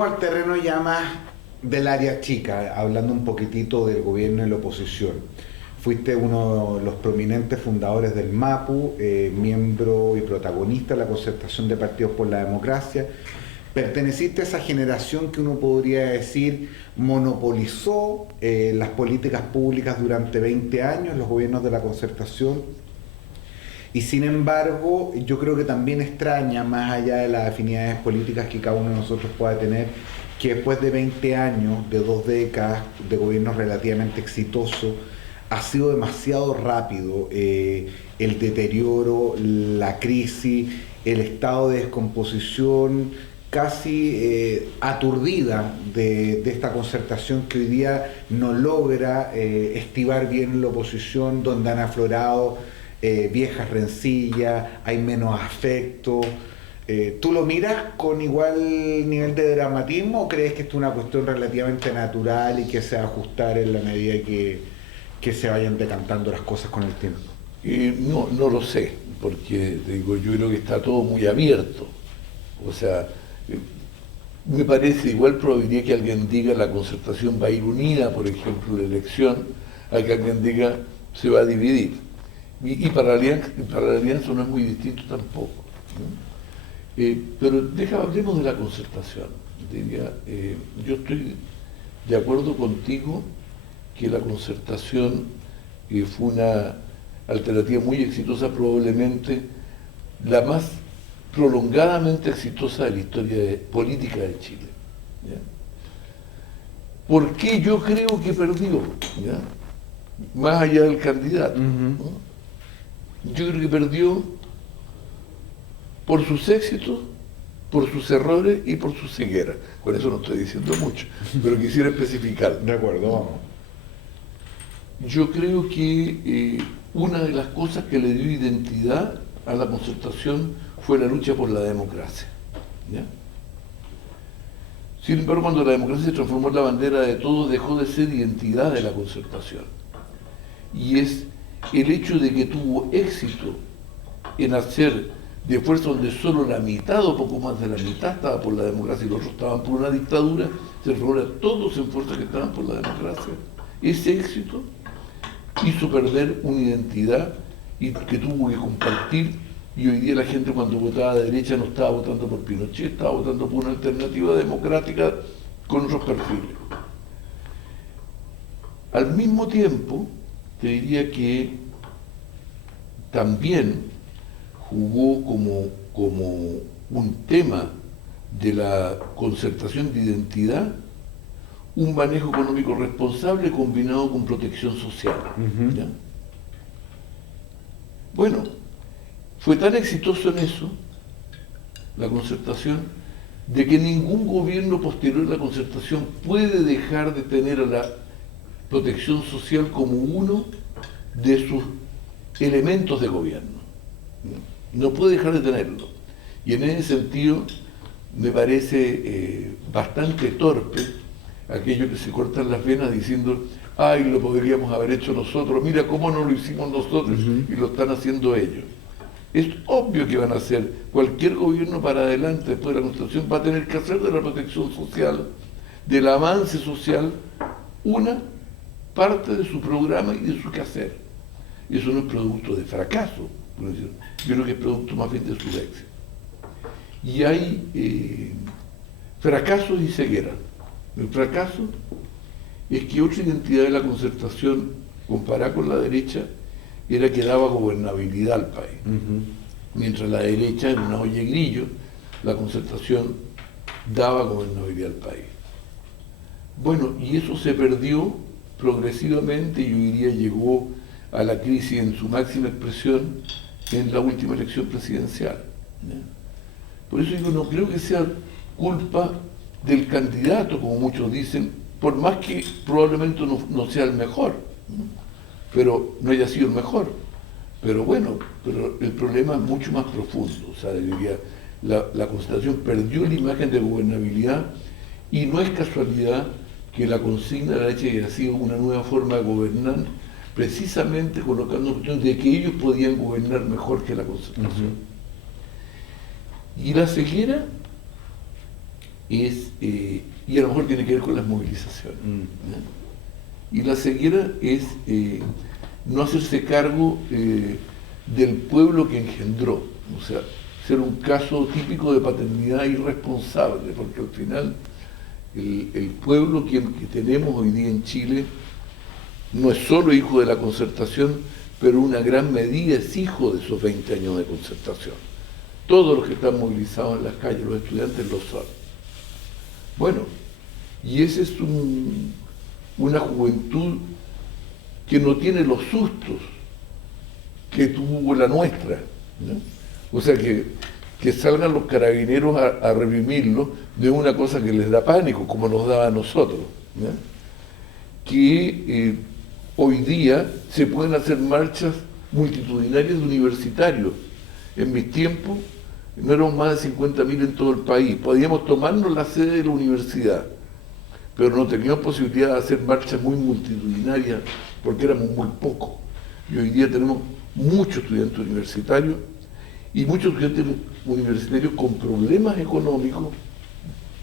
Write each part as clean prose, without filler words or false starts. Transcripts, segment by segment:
Pasemos al terreno ya más del área chica, hablando un poquitito del gobierno y la oposición. Fuiste uno de los prominentes fundadores del MAPU, miembro y protagonista de la concertación de partidos por la democracia. Perteneciste a esa generación que uno podría decir monopolizó las políticas públicas durante 20 años, los gobiernos de la concertación. Y sin embargo, yo creo que también extraña, más allá de las afinidades políticas que cada uno de nosotros pueda tener, que después de 20 años, de 2 décadas de gobiernos relativamente exitosos, ha sido demasiado rápido el deterioro, la crisis, el estado de descomposición casi aturdida de esta concertación que hoy día no logra estivar bien la oposición, donde han aflorado viejas rencillas, hay menos afecto. ¿Tú lo miras con igual nivel de dramatismo o crees que esto es una cuestión relativamente natural y que se va a ajustar en la medida que se vayan decantando las cosas con el tiempo? No lo sé, porque te digo, yo creo que está todo muy abierto. O sea, me parece igual probabilidad que alguien diga la concertación va a ir unida, por ejemplo, la elección, a que alguien diga se va a dividir. Y para la alianza no es muy distinto tampoco, ¿no? Pero hablemos de la concertación. Diría, yo estoy de acuerdo contigo que la concertación fue una alternativa muy exitosa, probablemente la más prolongadamente exitosa de la historia política de Chile. ¿Ya? ¿Por qué yo creo que perdió? ¿Ya? Más allá del candidato, ¿no? Yo creo que perdió por sus éxitos, por sus errores y por su ceguera. Con eso no estoy diciendo mucho, pero quisiera especificar. De acuerdo, vamos. Yo creo que una de las cosas que le dio identidad a la concertación fue la lucha por la democracia, ¿ya? Sin embargo, cuando la democracia se transformó en la bandera de todos, dejó de ser identidad de la concertación. Y es el hecho de que tuvo éxito en hacer de esfuerzos donde solo la mitad o poco más de la mitad estaba por la democracia y los otros estaban por una dictadura, se transformó a todos en fuerzas que estaban por la democracia. Ese éxito hizo perder una identidad y que tuvo que compartir, y hoy día la gente cuando votaba de derecha no estaba votando por Pinochet, estaba votando por una alternativa democrática con otros perfiles. Al mismo tiempo, te diría que también jugó como un tema de la concertación de identidad un manejo económico responsable combinado con protección social. ¿Ya? Bueno, fue tan exitoso en eso, la concertación, de que ningún gobierno posterior a la concertación puede dejar de tener a la protección social como uno de sus elementos de gobierno. No puede dejar de tenerlo. Y en ese sentido me parece bastante torpe aquellos que se cortan las venas diciendo, ay, lo podríamos haber hecho nosotros, mira cómo no lo hicimos nosotros y lo están haciendo ellos. Es obvio que van a hacer, cualquier gobierno para adelante después de la Constitución va a tener que hacer de la protección social, del avance social, una parte de su programa y de su quehacer. Y eso no es producto de fracaso, yo creo que es producto más bien de su éxito. Y hay fracasos y ceguera. El fracaso es que otra identidad de la concertación, comparada con la derecha, era que daba gobernabilidad al país. Mientras la derecha era una olla de grillo, la concertación daba gobernabilidad al país. Bueno, y eso se perdió progresivamente y hoy día llegó a la crisis en su máxima expresión en la última elección presidencial. ¿Ya? Por eso digo, no creo que sea culpa del candidato, como muchos dicen, por más que probablemente no sea el mejor, pero no haya sido el mejor. Pero bueno, pero el problema es mucho más profundo. O sea, diría, la Constitución perdió la imagen de gobernabilidad y no es casualidad que la consigna de la derecha haya sido una nueva forma de gobernar, precisamente colocando cuestiones de que ellos podían gobernar mejor que la Constitución. Y la ceguera y a lo mejor tiene que ver con las movilizaciones. ¿Ya? Y la ceguera es no hacerse cargo del pueblo que engendró, o sea, ser un caso típico de paternidad irresponsable, porque al final el pueblo que tenemos hoy día en Chile no es solo hijo de la concertación, pero una gran medida es hijo de esos 20 años de concertación. Todos los que están movilizados en las calles, los estudiantes lo son. Bueno, y esa es una juventud que no tiene los sustos que tuvo la nuestra, ¿no? O sea, que salgan los carabineros a reprimirlo de una cosa que les da pánico, como nos daba a nosotros, ¿no? Que hoy día se pueden hacer marchas multitudinarias de universitarios. En mis tiempos no éramos más de 50.000 en todo el país, podíamos tomarnos la sede de la universidad, pero no teníamos posibilidad de hacer marchas muy multitudinarias porque éramos muy pocos. Y hoy día tenemos muchos estudiantes universitarios y muchos estudiantes universitarios con problemas económicos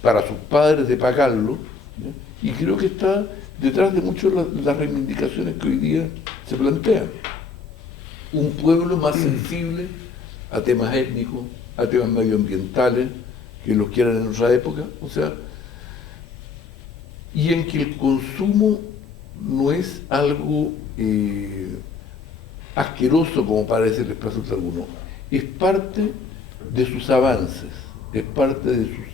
para sus padres de pagarlo, ¿no? Y creo que está detrás de muchas las reivindicaciones que hoy día se plantean. Un pueblo más sensible a temas étnicos, a temas medioambientales, que los quieran en otra época, o sea, y en que el consumo no es algo asqueroso como parece les resulta a algunos, es parte de sus avances, es parte de sus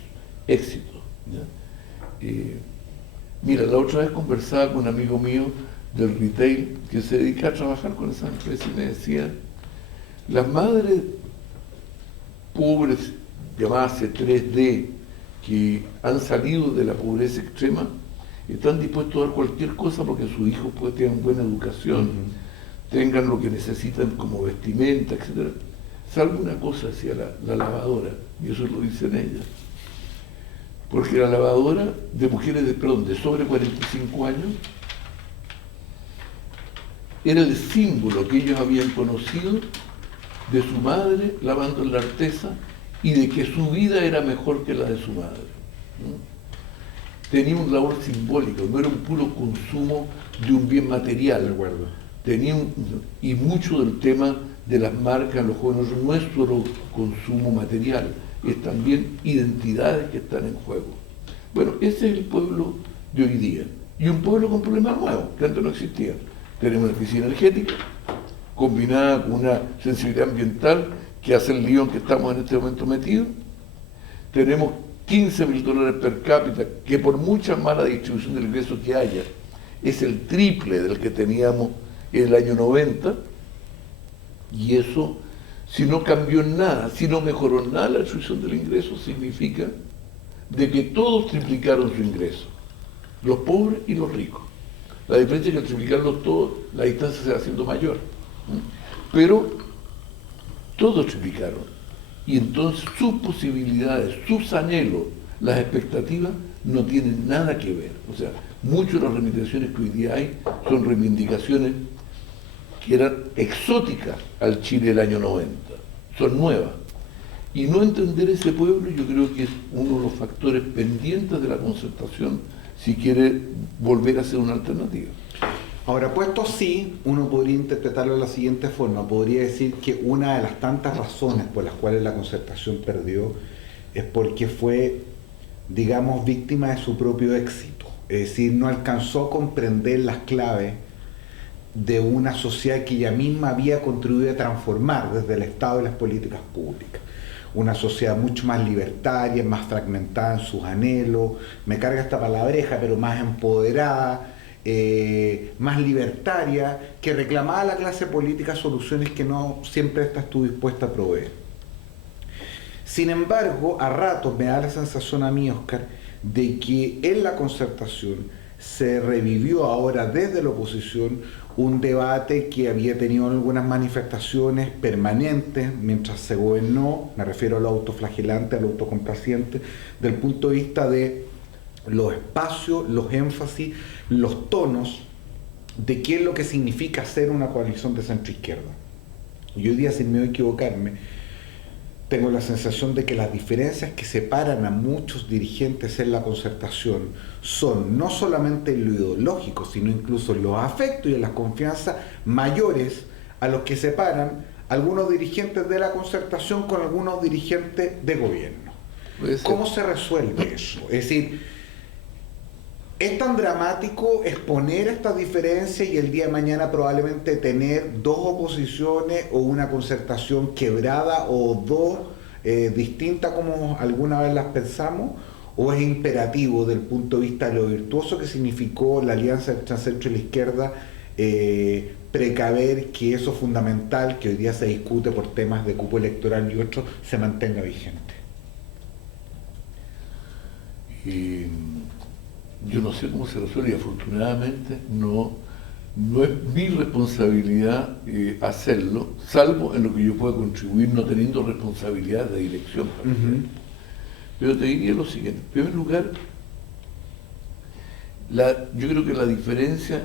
éxitos, ¿ya? Mira, la otra vez conversaba con un amigo mío del retail que se dedica a trabajar con esa empresa y me decía, las madres pobres, llamadas C3D, que han salido de la pobreza extrema, están dispuestos a dar cualquier cosa porque sus hijos pues tengan buena educación, tengan lo que necesitan como vestimenta, etc. Salvo una cosa, decía la lavadora, y eso lo dicen ellas. Porque la lavadora de mujeres de sobre 45 años era el símbolo que ellos habían conocido de su madre lavando en la artesa y de que su vida era mejor que la de su madre, ¿no? Tenía un labor simbólico, no era un puro consumo de un bien material. De acuerdo. Y mucho del tema de las marcas, los jóvenes, no es solo consumo material, es también identidades que están en juego. Bueno, ese es el pueblo de hoy día. Y un pueblo con problemas nuevos, que antes no existían. Tenemos una crisis energética, combinada con una sensibilidad ambiental que hace el lío en que estamos en este momento metidos. Tenemos $15.000 per cápita, que por mucha mala distribución del ingreso que haya, es el triple del que teníamos en el año 90, y eso, si no cambió nada, si no mejoró nada la distribución del ingreso, significa de que todos triplicaron su ingreso, los pobres y los ricos. La diferencia es que al triplicarlos todos, la distancia se va haciendo mayor, ¿no? Pero todos triplicaron. Y entonces sus posibilidades, sus anhelos, las expectativas no tienen nada que ver. O sea, muchas de las reivindicaciones que hoy día hay son reivindicaciones que eran exóticas al Chile del año 90, son nuevas. Y no entender ese pueblo yo creo que es uno de los factores pendientes de la concertación si quiere volver a ser una alternativa. Ahora, puesto así, uno podría interpretarlo de la siguiente forma. Podría decir que una de las tantas razones por las cuales la concertación perdió es porque fue, digamos, víctima de su propio éxito. Es decir, no alcanzó a comprender las claves de una sociedad que ella misma había contribuido a transformar desde el Estado y las políticas públicas. Una sociedad mucho más libertaria, más fragmentada en sus anhelos, me carga esta palabreja, pero más empoderada, más libertaria, que reclamaba a la clase política soluciones que no siempre estuvo dispuesta a proveer. Sin embargo, a ratos me da la sensación a mí, Óscar, de que en la concertación se revivió ahora desde la oposición un debate que había tenido algunas manifestaciones permanentes mientras se gobernó, me refiero a lo autoflagelante, a lo autocomplaciente, del punto de vista de los espacios, los énfasis, los tonos de qué es lo que significa ser una coalición de centro-izquierda. Y hoy día, sin miedo a equivocarme, tengo la sensación de que las diferencias que separan a muchos dirigentes en la concertación son no solamente en lo ideológico, sino incluso en los afectos y en las confianzas mayores a los que separan algunos dirigentes de la concertación con algunos dirigentes de gobierno. ¿Cómo se resuelve eso? Es decir, ¿es tan dramático exponer estas diferencias y el día de mañana probablemente tener dos oposiciones o una concertación quebrada o dos distintas como alguna vez las pensamos? ¿O es imperativo desde el punto de vista de lo virtuoso que significó la alianza entre el centro y la izquierda precaver que eso fundamental que hoy día se discute por temas de cupo electoral y otros se mantenga vigente? Yo no sé cómo se resuelve y afortunadamente no es mi responsabilidad hacerlo, salvo en lo que yo pueda contribuir no teniendo responsabilidad de dirección. Pero te diría lo siguiente: en primer lugar, yo creo que la diferencia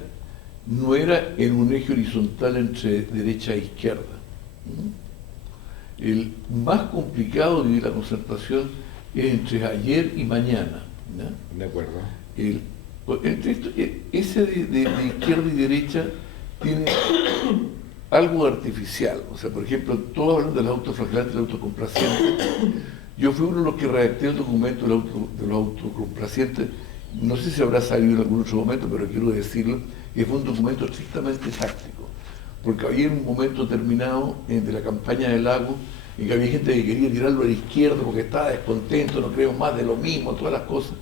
no era en un eje horizontal entre derecha e izquierda. El más complicado de la concertación es entre ayer y mañana. ¿No? De acuerdo. Ese de izquierda y derecha tiene algo artificial. O sea, por ejemplo, todos hablan del autoflagelante y del autocomplaciente. Yo fui uno de los que redacté el documento de los autocomplacientes. No sé si habrá salido en algún otro momento, pero quiero decirlo, que fue un documento estrictamente táctico. Porque había un momento terminado de la campaña del Lago en que había gente que quería tirarlo a la izquierda porque estaba descontento, no creemos más de lo mismo, todas las cosas.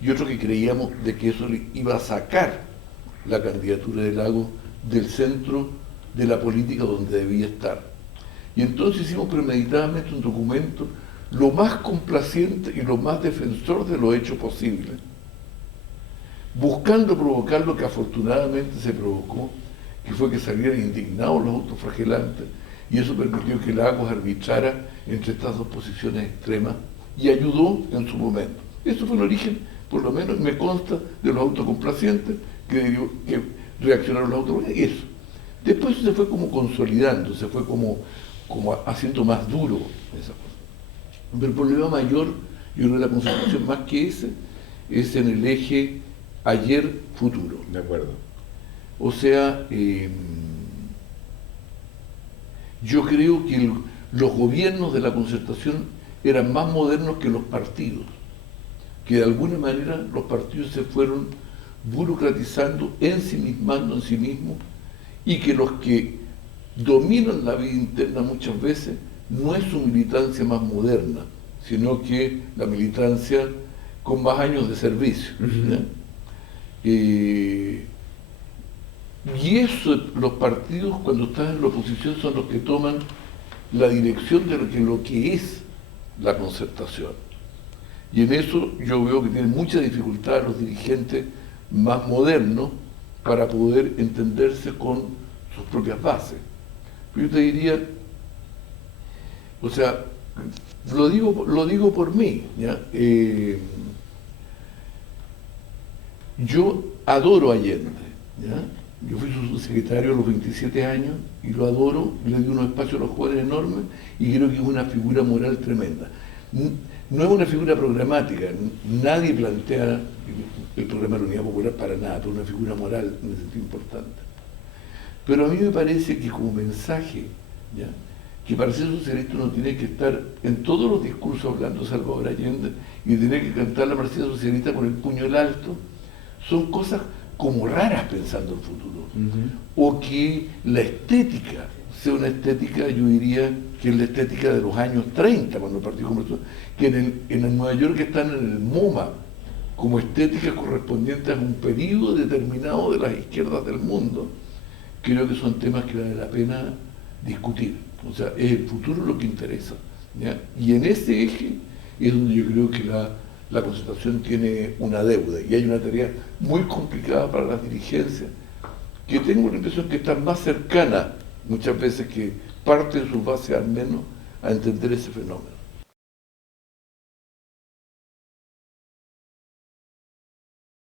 Y otros que creíamos de que eso iba a sacar la candidatura de Lago del centro de la política donde debía estar. Y entonces hicimos premeditadamente un documento lo más complaciente y lo más defensor de lo hecho posible, buscando provocar lo que afortunadamente se provocó, que fue que salieran indignados los autoflagelantes, y eso permitió que Lagos arbitrara entre estas dos posiciones extremas y ayudó en su momento. Eso fue el origen, por lo menos me consta, de los autocomplacientes que reaccionaron los autoflagelantes, y eso. Después se fue como consolidando, se fue como haciendo más duro esa cosa. Pero el problema mayor, yo creo, de la concertación más que ese, es en el eje ayer-futuro. De acuerdo. O sea, yo creo que los gobiernos de la concertación eran más modernos que los partidos, que de alguna manera los partidos se fueron burocratizando, ensimismando en sí mismos, y que los que dominan la vida interna muchas veces no es su militancia más moderna, sino que la militancia con más años de servicio. Y eso, los partidos cuando están en la oposición son los que toman la dirección de lo que es la concertación. Y en eso yo veo que tienen mucha dificultad los dirigentes más modernos para poder entenderse con sus propias bases. Pero yo te diría, o sea, lo digo por mí, ¿ya? Yo adoro a Allende, ¿ya? Yo fui su secretario a los 27 años y lo adoro, le di unos espacios a los jóvenes enormes y creo que es una figura moral tremenda. No es una figura programática, nadie plantea el programa de la Unidad Popular para nada, pero una figura moral en un sentido importante. Pero a mí me parece que como mensaje, ¿ya?, que para ser socialista uno tiene que estar en todos los discursos hablando de Salvador Allende y tiene que cantar la marcha socialista con el puño en alto, son cosas como raras pensando en el futuro. O que la estética sea una estética, yo diría que es la estética de los años 30, cuando el Partido Comunista, que en el Nueva York están en el MoMA, como estéticas correspondientes a un periodo determinado de las izquierdas del mundo. Creo que son temas que vale la pena discutir. O sea, es el futuro lo que interesa, ¿ya? Y en ese eje es donde yo creo que la concertación tiene una deuda y hay una tarea muy complicada para las dirigencias, que tengo la impresión que están más cercanas muchas veces que parte de sus bases al menos a entender ese fenómeno.